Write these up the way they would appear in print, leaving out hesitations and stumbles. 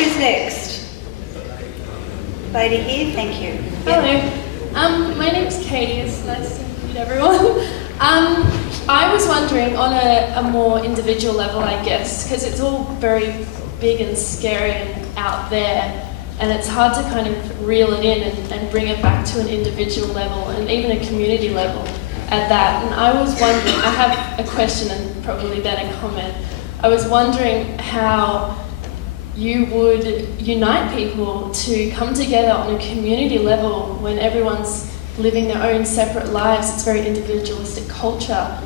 Who's next? Lady here, thank you. Hello. My name's Katie. It's nice to meet everyone. I was wondering, on a more individual level, I guess, because it's all very big and scary and out there, and it's hard to kind of reel it in and bring it back to an individual level and even a community level at that. And I was wondering, I have a question and probably then a comment. I was wondering how you would unite people to come together on a community level when everyone's living their own separate lives. It's very individualistic culture.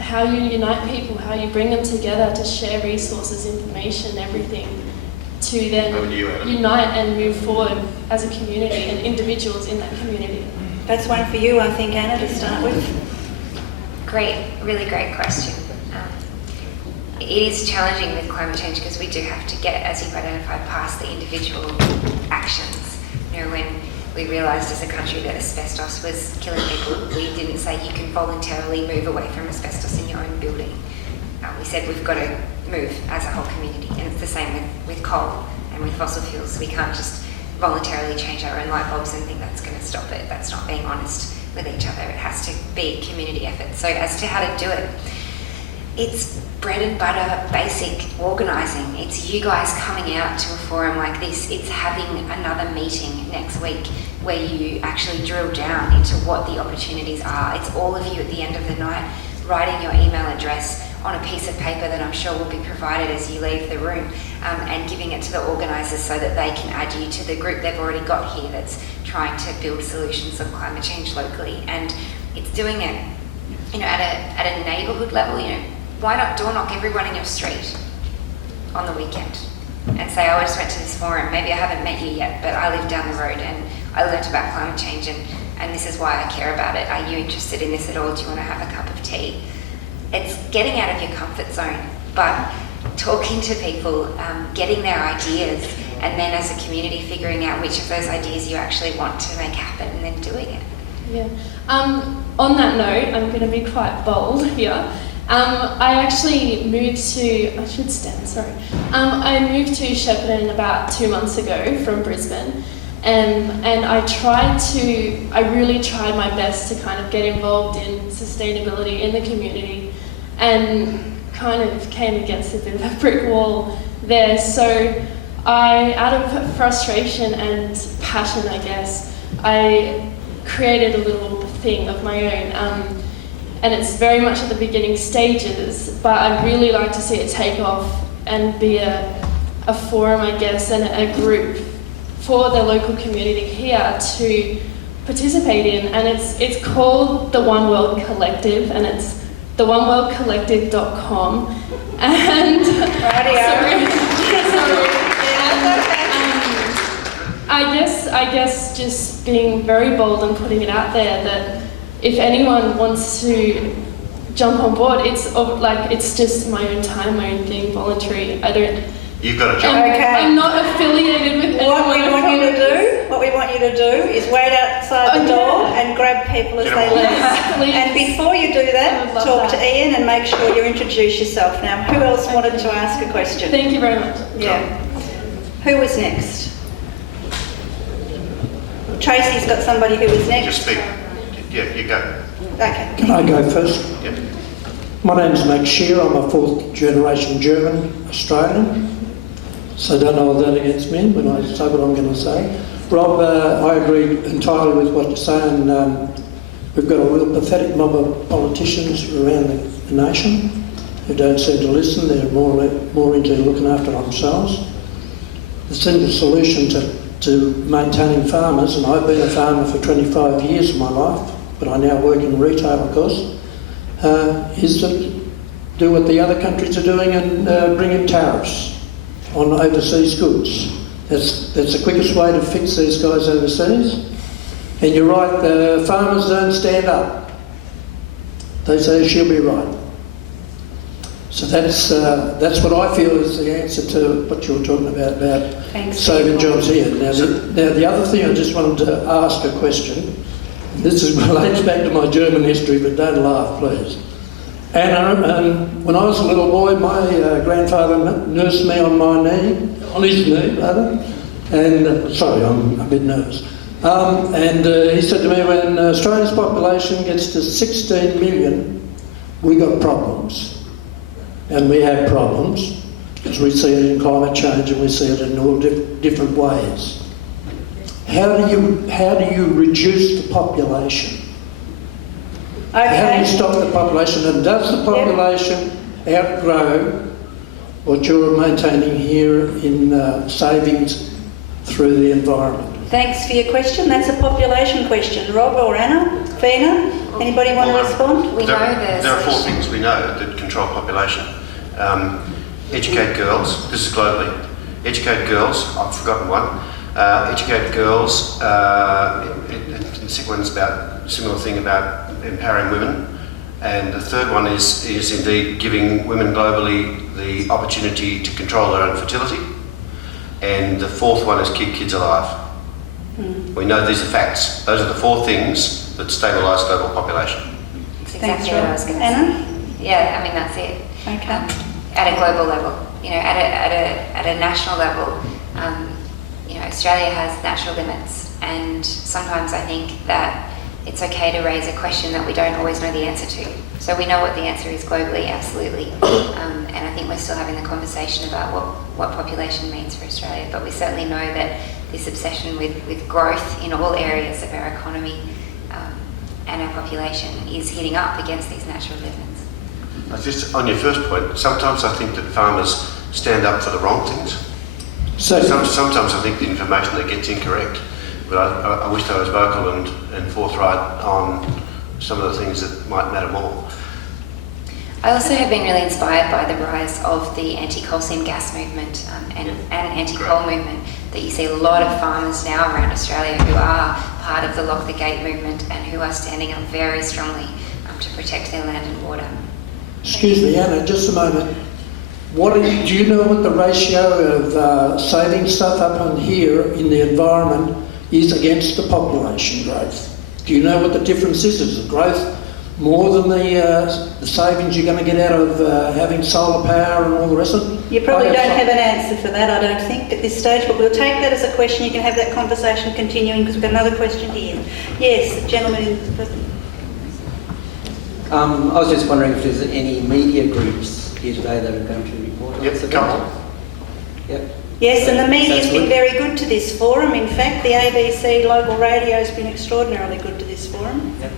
How you unite people, how you bring them together to share resources, information, everything, to then unite and move forward as a community and individuals in that community. That's one for you, I think, Anna, to start with. Great, really great question. It is challenging with climate change because we do have to get, as you've identified, past the individual actions. You know, when we realised as a country that asbestos was killing people, we didn't say you can voluntarily move away from asbestos in your own building. We said we've got to move as a whole community, and it's the same with coal and with fossil fuels. We can't just voluntarily change our own light bulbs and think that's going to stop it. That's not being honest with each other. It has to be community effort. So as to how to do it, it's bread and butter, basic organising. It's you guys coming out to a forum like this. It's having another meeting next week where you actually drill down into what the opportunities are. It's all of you at the end of the night writing your email address on a piece of paper that I'm sure will be provided as you leave the room, and giving it to the organisers so that they can add you to the group they've already got here that's trying to build solutions on climate change locally. And it's doing it, you know, at a neighbourhood level. You know, why not door knock everyone in your street on the weekend and say, oh, I just went to this forum, maybe I haven't met you yet, but I live down the road and I learnt about climate change and this is why I care about it. Are you interested in this at all? Do you want to have a cup of tea? It's getting out of your comfort zone, but talking to people, getting their ideas, and then as a community figuring out which of those ideas you actually want to make happen and then doing it. Yeah. On that note, I'm going to be quite bold here. I actually moved to, I should stand, sorry. I moved to Shepparton about 2 months ago from Brisbane, and I really tried my best to kind of get involved in sustainability in the community, and kind of came against a bit of a brick wall there. So out of frustration and passion, I guess, I created a little thing of my own. And it's very much at the beginning stages, but I'd really like to see it take off and be a forum, I guess, and a group for the local community here to participate in. And it's called the One World Collective, and it's theoneworldcollective.com. And I guess just being very bold and putting it out there that if anyone wants to jump on board, it's just my own time, my own thing, voluntary. You've got to jump. Okay. I'm not affiliated with anyone. What we want you to do is wait outside the door and grab people as they leave. And before you do that, talk to Ian and make sure you introduce yourself. Now, who else wanted to ask a question? Thank you very much. Yeah. Who was next? Tracy's got somebody who was next. Just speak. Yeah, you go. Okay. Can I go first? Yep. My name's Max Shear. I'm a fourth generation German Australian. So don't hold that against me when I say what I'm going to say. Rob, I agree entirely with what you're saying. We've got a real pathetic mob of politicians around the nation who don't seem to listen. They're more into looking after themselves. The simple solution to maintaining farmers, and I've been a farmer for 25 years of my life, but I now work in retail, of course, is to do what the other countries are doing and bring in tariffs on overseas goods. That's the quickest way to fix these guys overseas. And you're right, the farmers don't stand up. They say she'll be right. So that's what I feel is the answer to what you were talking about saving jobs here. Now the other thing I just wanted to ask a question. This relates back to my German history, but don't laugh, please. And when I was a little boy, my grandfather nursed me on my knee on his knee, rather, and sorry, I'm a bit nervous. He said to me, when Australia's population gets to 16 million, we got problems. And we have problems, because we see it in climate change and we see it in all different ways. How do you reduce the population? Okay. How do you stop the population? And does the population outgrow what you're maintaining here in savings through the environment? Thanks for your question. That's a population question. Rob or Anna? Veena? Anybody want to respond? We know there's... There are 4 things we know that control population. Educate girls, this is globally. Educate girls, I've forgotten one. Educate girls, and the second one's about similar thing about empowering women. And the third one is indeed giving women globally the opportunity to control their own fertility. And the fourth one is keep kids alive. We know these are facts. Those are the 4 things that stabilise global population. That's exactly Thanks, what I Rob. was going to say. Anna? Yeah, I mean, that's it. Okay. At a global level, you know, at a national level, you know, Australia has natural limits, and sometimes I think that it's okay to raise a question that we don't always know the answer to. So we know what the answer is globally, absolutely, and I think we're still having the conversation about what population means for Australia, but we certainly know that this obsession with growth in all areas of our economy and our population is hitting up against these natural limits. Just on your first point, sometimes I think that farmers stand up for the wrong things. So, Sometimes I think the information they get's incorrect, but I wish I was vocal and forthright on some of the things that might matter more. I also have been really inspired by the rise of the anti-coal seam gas movement and anti-coal movement, that you see a lot of farmers now around Australia who are part of the Lock the Gate movement and who are standing up very strongly to protect their land and water. excuse me, Anna, just a moment. Do you know what the ratio of saving stuff up on here in the environment is against the population growth? Do you know what the difference is? Is the growth more than the savings you're going to get out of having solar power and all the rest of it? You probably don't have an answer for that, I don't think, at this stage, but we'll take that as a question. You can have that conversation continuing, because we've got another question here. Yes, the gentleman in the front. I was just wondering if there's any media groups here today that are going to report on this Yep, event? couple. Yep. Yes, and the media's That's been good. very good to this forum. In fact, the ABC local radio has been extraordinarily good to this forum. Yep.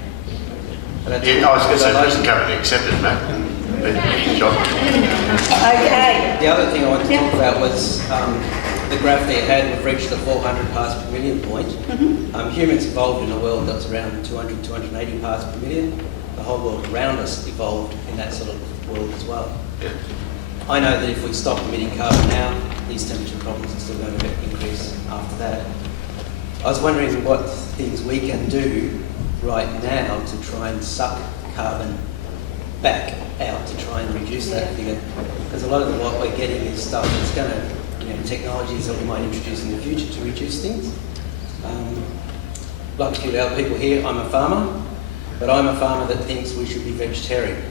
But that's Yeah, I was going to say, good. present company accepted, Matt, and been job. Okay. The other thing I wanted to talk about was the graph that you had. We've reached the 400 parts per million point. Humans evolved in a world that's around 200, 280 parts per million. The whole world around us evolved in that sort of world as well. Yeah. I know that if we stop emitting carbon now, these temperature problems are still going to increase after that. I was wondering what things we can do right now to try and suck carbon back out to try and reduce that figure. Because a lot of what we're getting is stuff that's going to, technologies that we might introduce in the future to reduce things. Like a few other people here, I'm a farmer, but I'm a farmer that thinks we should be vegetarian.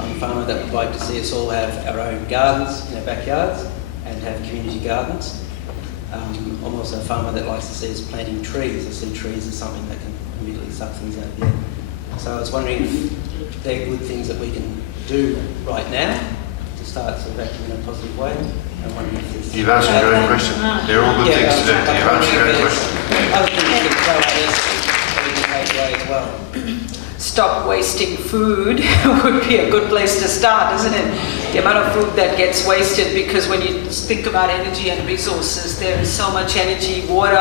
I'm a farmer that would like to see us all have our own gardens in our backyards and have community gardens. I'm also a farmer that likes to see us planting trees. I see trees as something that can immediately suck things out of the air. So I was wondering if they're good things that we can do right now to start sort of acting in a positive way. I'm wondering if there's... You've answered your own question. They're all good things to do. You've answered your own question. Other things you can throw at us that we can take away as well. Stop wasting food would be a good place to start, isn't it? The amount of food that gets wasted, because when you think about energy and resources, there is so much energy, water,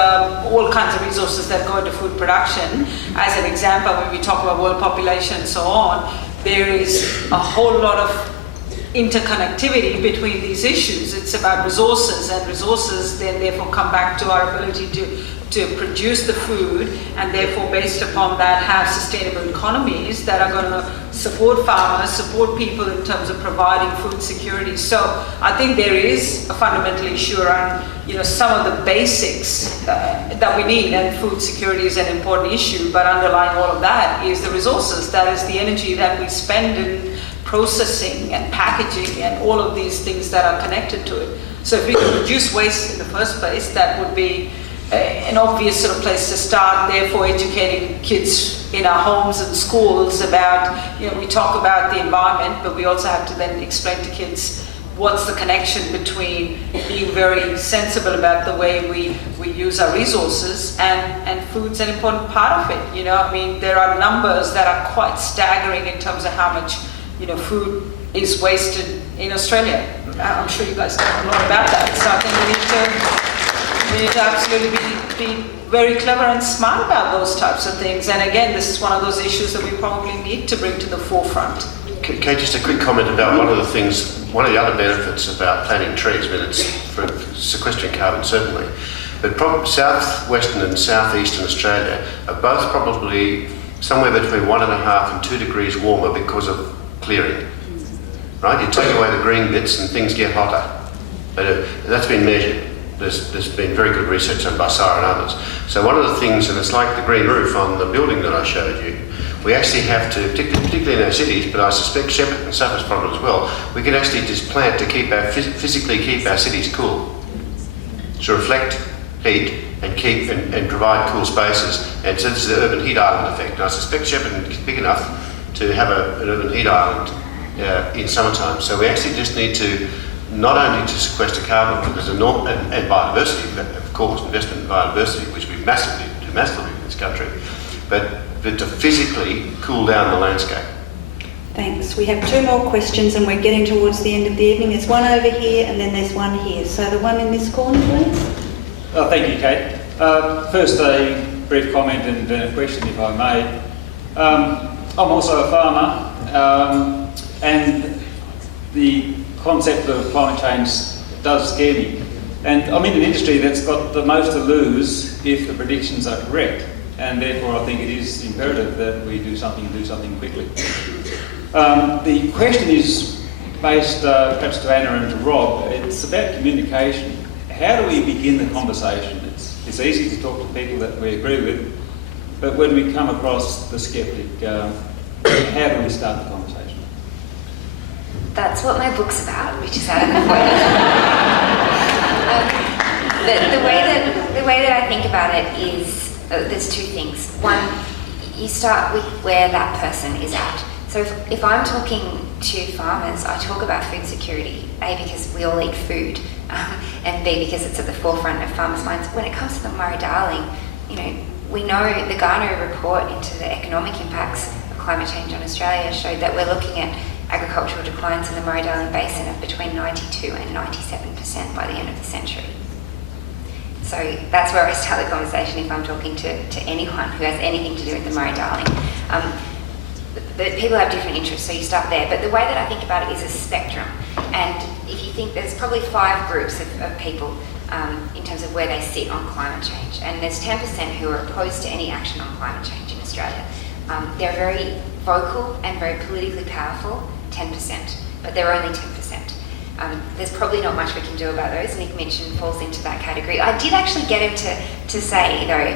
all kinds of resources that go into food production. As an example, when we talk about world population and so on, there is a whole lot of interconnectivity between these issues. It's about resources, and resources then therefore come back to our ability to produce the food, and therefore based upon that have sustainable economies that are going to support farmers, support people in terms of providing food security. So I think there is a fundamental issue around some of the basics that we need, and food security is an important issue, but underlying all of that is the resources, that is the energy that we spend in processing and packaging and all of these things that are connected to it. So if we can reduce waste in the first place, that would be an obvious sort of place to start, therefore educating kids in our homes and schools about, we talk about the environment, but we also have to then explain to kids what's the connection between being very sensible about the way we use our resources, and food's an important part of it. I mean, there are numbers that are quite staggering in terms of how much, food is wasted in Australia. I'm sure you guys know a lot about that. So I think we need to absolutely be very clever and smart about those types of things. And again, this is one of those issues that we probably need to bring to the forefront. Kate, just a quick comment about one of the other benefits about planting trees. I mean, it's for sequestering carbon, certainly. But southwestern and southeastern Australia are both probably somewhere between 1.5 and 2 degrees warmer because of clearing. Right? You take away the green bits and things get hotter. But that's been measured. There's been very good research done by Sarah and others. So one of the things, and it's like the green roof on the building that I showed you, we actually have to, particularly in our cities, but I suspect Shepparton suffers from it as well, we can actually just plant to physically keep our cities cool. To reflect heat and provide cool spaces. And so this is the urban heat island effect. And I suspect Shepparton is big enough to have an urban heat island in summertime. So we actually just need to, not only to sequester carbon, but there's and biodiversity, of course, investment in biodiversity, which we do massively in this country, but to physically cool down the landscape. Thanks. We have 2 more questions and we're getting towards the end of the evening. There's one over here and then there's one here. So the one in this corner, please. Thank you, Kate. First, a brief comment and a question, if I may. I'm also a farmer, and the concept of climate change does scare me. And I'm in an industry that's got the most to lose if the predictions are correct. And therefore I think it is imperative that we do something quickly. The question is based perhaps to Anna and to Rob. It's about communication. How do we begin the conversation? It's easy to talk to people that we agree with, but when we come across the sceptic, how do we start the conversation? That's what my book's about, which is out of the way that I think about it is, there's 2 things. One, you start with where that person is at. So if I'm talking to farmers, I talk about food security, A, because we all eat food, and B, because it's at the forefront of farmers' minds. When it comes to the Murray-Darling, we know the Garner report into the economic impacts of climate change on Australia showed that we're looking at agricultural declines in the Murray-Darling Basin of between 92 and 97% by the end of the century. So that's where I start the conversation if I'm talking to anyone who has anything to do with the Murray-Darling. But people have different interests, so you start there. But the way that I think about it is a spectrum. And if you think there's probably 5 groups of people in terms of where they sit on climate change. And there's 10% who are opposed to any action on climate change in Australia. They're very vocal and very politically powerful, 10%, but they're only 10%. There's probably not much we can do about those. Nick Minchin falls into that category. I did actually get him to say, though,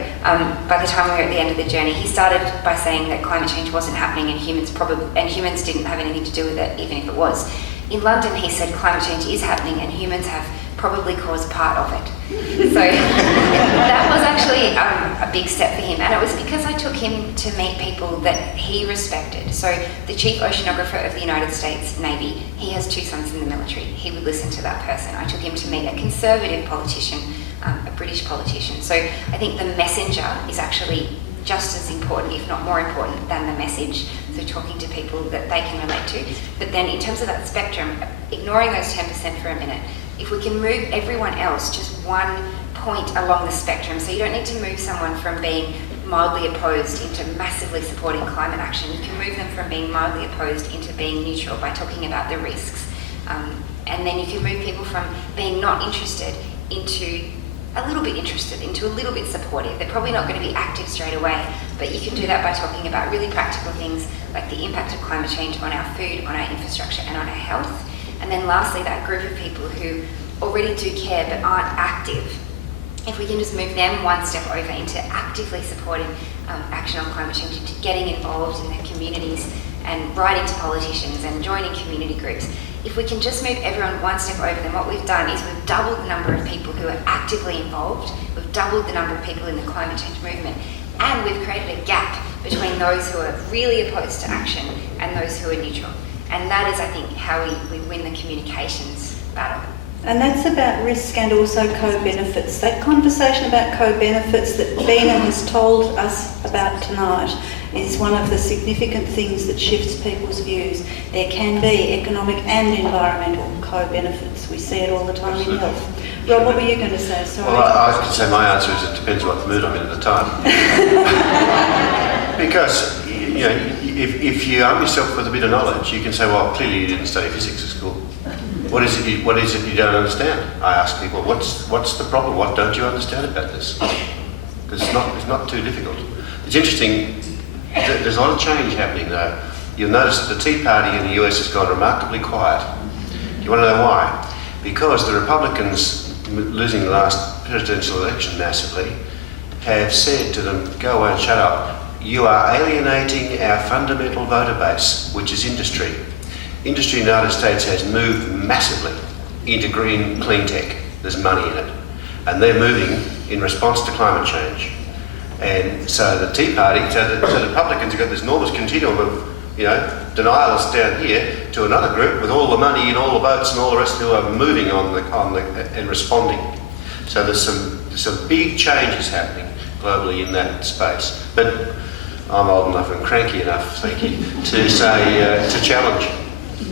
by the time we were at the end of the journey, he started by saying that climate change wasn't happening and humans didn't have anything to do with it, even if it was. In London, he said climate change is happening and humans have probably caused part of it. So that was actually a big step for him, and it was because I took him to meet people that he respected. So the Chief Oceanographer of the United States Navy, he has 2 sons in the military. He would listen to that person. I took him to meet a Conservative politician, a British politician. So I think the messenger is actually just as important, if not more important, than the message. So talking to people that they can relate to. But then in terms of that spectrum, ignoring those 10% for a minute, if we can move everyone else just 1 point along the spectrum, so you don't need to move someone from being mildly opposed into massively supporting climate action. You can move them from being mildly opposed into being neutral by talking about the risks. And then you can move people from being not interested into a little bit interested, into a little bit supportive. They're probably not going to be active straight away, but you can do that by talking about really practical things like the impact of climate change on our food, on our infrastructure, and on our health. And then lastly, that group of people who already do care but aren't active. If we can just move them 1 step over into actively supporting action on climate change, into getting involved in their communities and writing to politicians and joining community groups. If we can just move everyone one step over, then what we've done is we've doubled the number of people who are actively involved, we've doubled the number of people in the climate change movement, and we've created a gap between those who are really opposed to action and those who are neutral. And that is, I think, how we win the communications battle. And that's about risk and also co-benefits. That conversation about co-benefits that Veena has told us about tonight is one of the significant things that shifts people's views. There can be economic and environmental co-benefits. We see it all the time in health. Rob, what were you going to say? Sorry. Well, I can say my answer is it depends what mood I'm in at the time. Because, you know, if you arm yourself with a bit of knowledge, you can say, well, clearly you didn't study physics at school. What is it you don't understand? I ask people, what's the problem? What don't you understand about this? Because it's not too difficult. It's interesting, there's a lot of change happening though. You'll notice that the Tea Party in the US has gone remarkably quiet. You want to know why? Because the Republicans, losing the last presidential election massively, have said to them, go away and shut up. You are alienating our fundamental voter base, which is industry. Industry in the United States has moved massively into green, clean tech. There's money in it. And they're moving in response to climate change. And so the Tea Party, so the Republicans have got this enormous continuum of, you know, denialists down here to another group with all the money and all the votes and all the rest who are moving on the and responding. So there's some big changes happening globally in that space. But I'm old enough and cranky enough, thank you, to say, to challenge.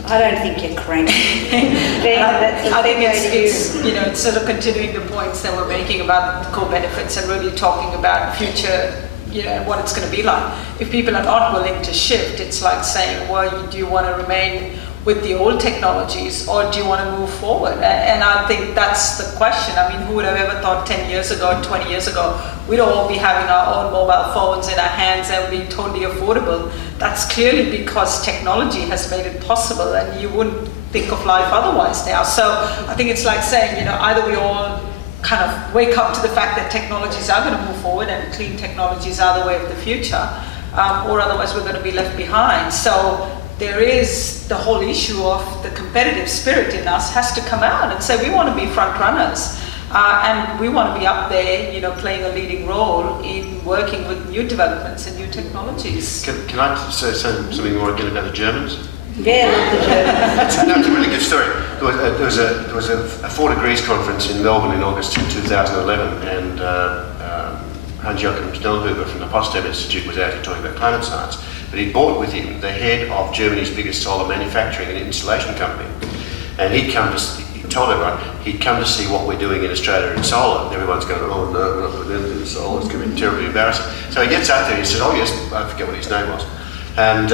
I don't think you're cranky. I think it's you know, it's sort of continuing the points that we're making about co-benefits and really talking about future, you know, what it's going to be like. If people are not willing to shift, it's like saying, well, do you want to remain with the old technologies or do you want to move forward? And I think that's the question. I mean, who would have ever thought 10 years ago, 20 years ago, we'd all be having our own mobile phones in our hands and be totally affordable. That's clearly because technology has made it possible and you wouldn't think of life otherwise now. So I think it's like saying, you know, either we all kind of wake up to the fact that technologies are going to move forward and clean technologies are the way of the future, or otherwise we're going to be left behind. So there is the whole issue of the competitive spirit in us has to come out and say we want to be front runners. And we want to be up there, you know, playing a leading role in working with new developments and new technologies. Can I say something more again about the Germans? Yeah, I love the Germans. No, it's a really good story. There was a 4 Degrees conference in Melbourne in August 2011, and Hans-Joachim Schnellhuber from the Potsdam Institute was out here talking about climate science. But he brought with him the head of Germany's biggest solar manufacturing and installation company, and he told everyone he'd come to see what we're doing in Australia in solar. And everyone's going, oh no, we're not going to do anything in solar, it's going to be terribly embarrassing. So he gets out there and he says, oh yes, I forget what his name was. And,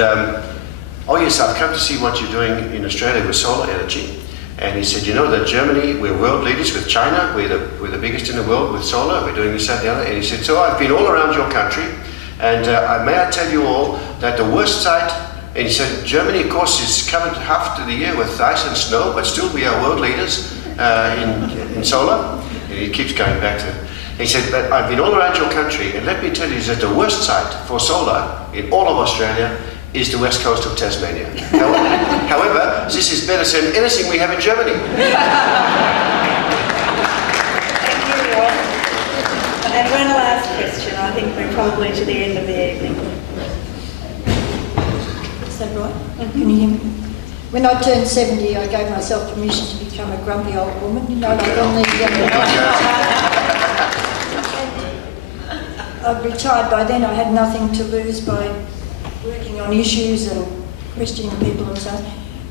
oh yes, I've come to see what you're doing in Australia with solar energy. And he said, you know that Germany, we're world leaders with China, we're the biggest in the world with solar, we're doing this, that, and the other. And he said, so I've been all around your country, and may I tell you all that the worst site, and he said, Germany, of course, is covered half of the year with ice and snow, but still we are world leaders in solar. And he keeps going back to it. He said, but I've been all around your country, and let me tell you that the worst site for solar in all of Australia is the west coast of Tasmania. However, this is better than anything we have in Germany. Thank you, Rob. And one last question. I think we're probably to the end of the evening. Is that right? Can you hear me? When I turned 70, I gave myself permission to become a grumpy old woman. You know, like on the... I'd retired by then. I had nothing to lose by working on issues and questioning people and so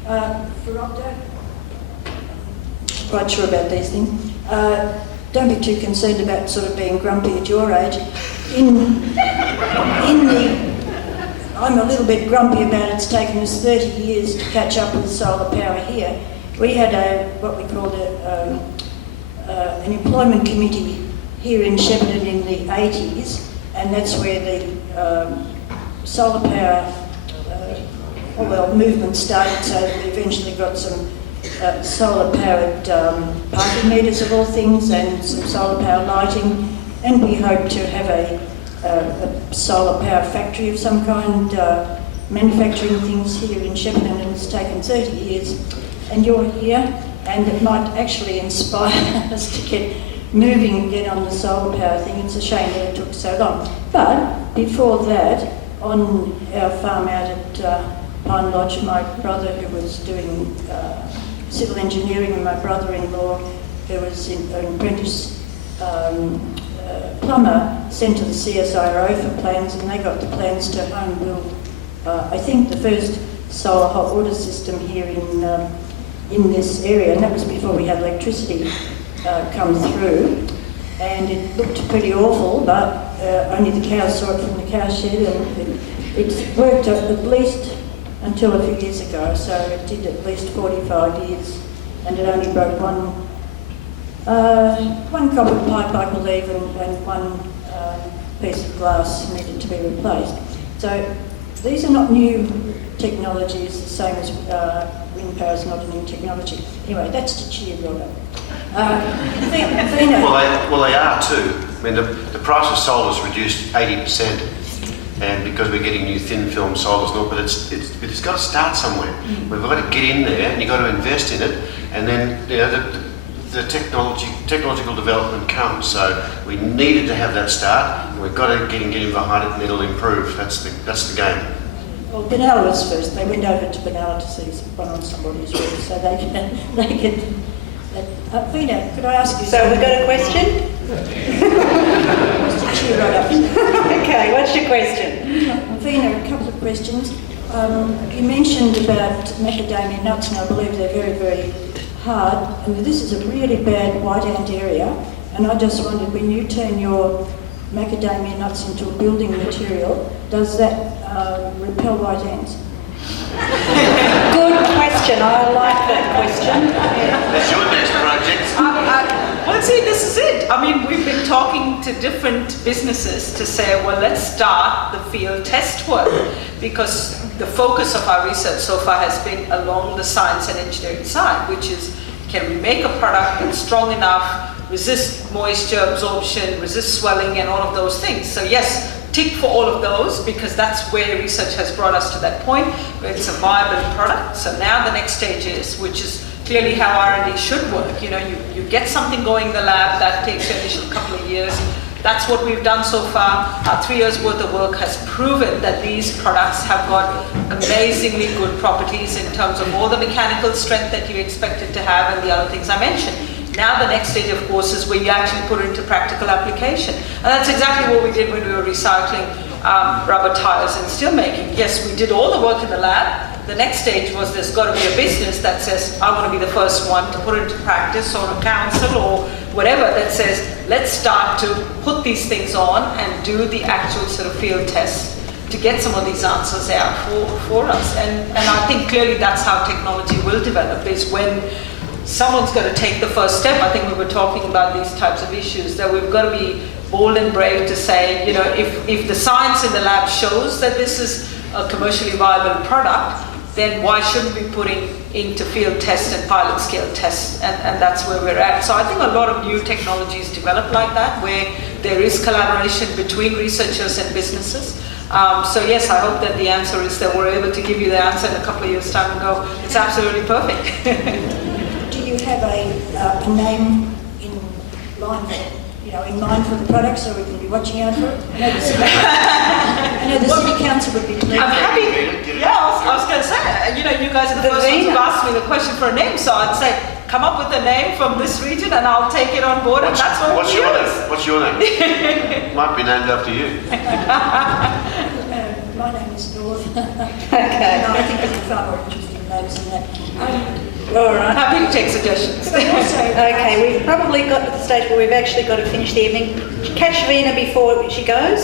on. Not quite sure about these things. Don't be too concerned about sort of being grumpy at your age. I'm a little bit grumpy about it's taken us 30 years to catch up with solar power here. We had what we called an employment committee here in Shepparton in the 80s, and that's where the solar power movement started, so we eventually got some solar powered parking meters of all things and some solar power lighting, and we hope to have a solar power factory of some kind manufacturing things here in Shepparton, and it's taken 30 years, and you're here, and it might actually inspire us to get moving again on the solar power thing. It's a shame that it took so long. But before that, on our farm out at Pine Lodge, my brother, who was doing civil engineering, and my brother-in-law, who was an apprentice plumber, sent to the CSIRO for plans, and they got the plans to home build, I think, the first solar hot water system here in this area, and that was before we had electricity come through. And it looked pretty awful, but only the cows saw it from the cow shed, and it's worked at least until a few years ago, so it did at least 45 years, and it only broke one copper pipe, I believe, and one piece of glass needed to be replaced. So these are not new technologies, the same as wind power is not a new technology. Anyway, that's to cheer Rod up. Veena. Well, they are too. I mean, the price of solar is reduced 80%, and because we're getting new thin film solars and all, but it's got to start somewhere. We've got to get in there, and you've got to invest in it, and then the technological development comes. So we needed to have that start, and we've got to get in behind it, and it'll improve. That's the game. Well, Benalla was first. They went over to Benalla to see one on somebody's roof, so they could. Veena, could I ask you? So we've got a question. Just to cheer right up. Okay, what's your question? Veena, a couple of questions. You mentioned about macadamia nuts, and I believe they're very, very hard. And this is a really bad white ant area, and I just wondered, when you turn your macadamia nuts into a building material, does that repel white ants? Good question. I like that question. That's your next project. Well, see, this is it. I mean, we've been talking to different businesses to say, well, let's start the field test work, because the focus of our research so far has been along the science and engineering side, which is, can we make a product that's strong enough, resist moisture absorption, resist swelling, and all of those things. So yes, tick for all of those, because that's where research has brought us to that point, where it's a viable product. So now the next stage is, which is clearly how R&D should work. You know, you get something going in the lab, that takes an initial couple of years. That's what we've done so far. Our 3 years worth of work has proven that these products have got amazingly good properties in terms of all the mechanical strength that you expected to have and the other things I mentioned. Now the next stage, of course, is where you actually put it into practical application. And that's exactly what we did when we were recycling rubber tires and steel making. Yes, we did all the work in the lab. The next stage was, there's got to be a business that says, I want to be the first one to put it into practice, or a council or whatever that says, let's start to put these things on and do the actual sort of field tests to get some of these answers out for us. And I think clearly that's how technology will develop, is when someone's got to take the first step. I think we were talking about these types of issues, that we've got to be bold and brave to say, you know, if the science in the lab shows that this is a commercially viable product, then why shouldn't we be putting into field tests and pilot scale tests? And that's where we're at. So I think a lot of new technologies develop like that, where there is collaboration between researchers and businesses. So yes, I hope that the answer is that we're able to give you the answer in a couple of years' time and go, it's absolutely perfect. Do you have a name in mind for the product, so we can be watching out for it? I know the city council would be pleased. I'm happy. Yeah, I was going to say, you know, you guys are the first ones who asked me the question for a name, so I'd say, come up with a name from this region and I'll take it on board, and that's what What's your name? What's your name? Might be named after you. My name is North. Okay. No, I think there's far more interesting names than that. All right. Happy to take suggestions. Okay, we've probably got to the stage where we've actually got to finish the evening. Catch Veena before she goes.